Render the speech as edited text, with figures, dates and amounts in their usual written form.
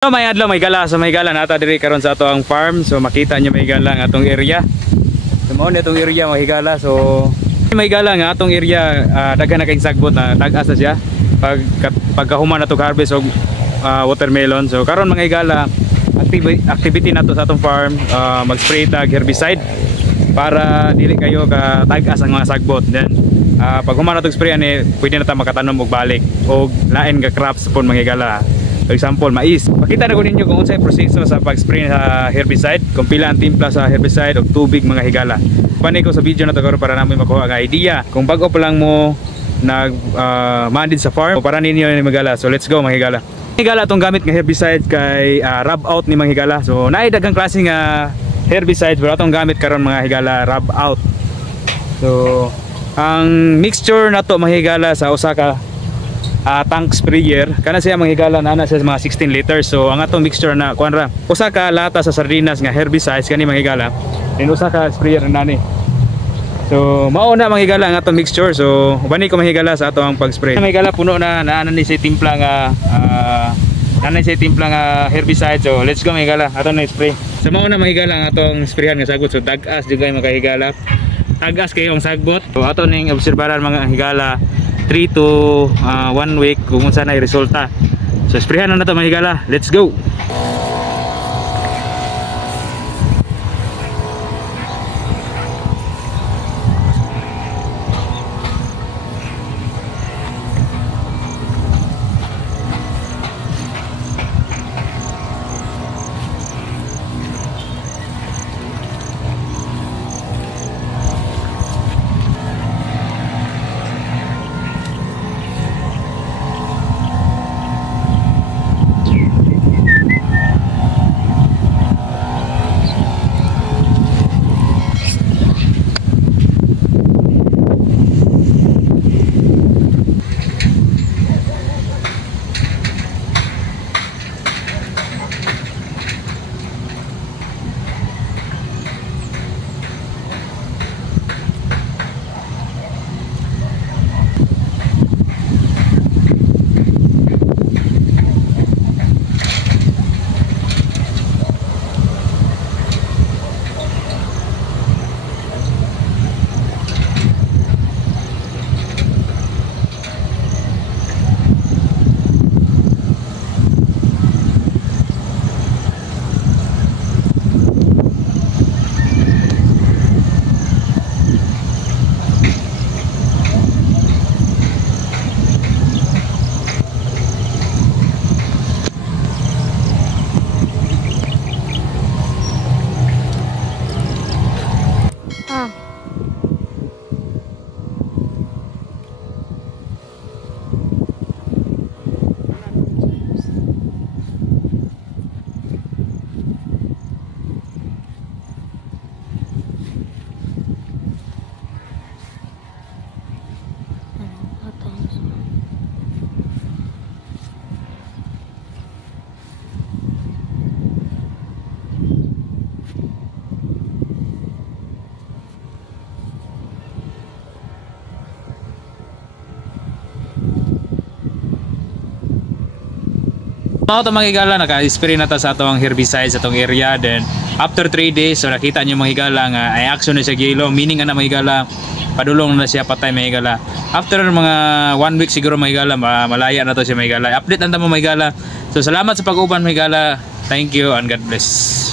So may adlaw may gala sa may gala nata diri karon sa ato ang farm. So makita niyo may gala nga atong area. So mao ni atong area may gala. So may gala nga atong area daghan na kay sagbot na tag-asa siya pagkahuman nato harvest og watermelon. So karon mga higala activity nato sa atong farm mag-spray tag herbicide para dili kayo ka tag-as ang mga sagbot. Then pag human nato spray ani pwede na ta makatanom og balik og lain nga crops pon mga higala. For example, mais. Pakita na ko ninyo kung unsay proseso sa pag-spray sa herbicide, kung pila ang timpla sa herbicide o tubig mga higala. Panay ko sa video na to para namin makuha ang idea kung bago pa lang mo nag-mandid sa farm o para ninyo ni magala. So let's go mga higala. Higala itong gamit ng herbicide kay rub out ni mga higala. So naidagang klase nga herbicide pero itong gamit karon mga higala rub out. So ang mixture na to mga higala sa usa ka tank sprayer kana siya mga higala na siya mga 16 liters. So ang atong mixture na kuan ra usa ka lata sa sardinas nga herbicides kani mga higala then usa ka sprayer na nani. So mao na mga higala ang atong mixture. So bani ko mga higala sa atong pag-spray. Mga higala puno na ni sa timpla nga herbicide. So let's go mga higala atong na spray. So mao na mga higala ang atong sprayan nga sagot. So tag-as jud kay mga higala. Tag-as kayo ang sagbot. So ato ning obserbaran mga higala 3 to 1 week kung unsa na resulta. So sprayhan na nato mga higala. Let's go. Mao to mga higala naka-spray na ta sa atong herbicide sa atong area. Then after 3 days so nakita niyo mga higala nga ay action na siya gilo, meaning na mga higala padulong na siya patay mga higala. After mga 1 week siguro mga higala malaya na to siya mga higala. Update na ta mga higala. So salamat sa pag-uban mga higala. Thank you and God bless.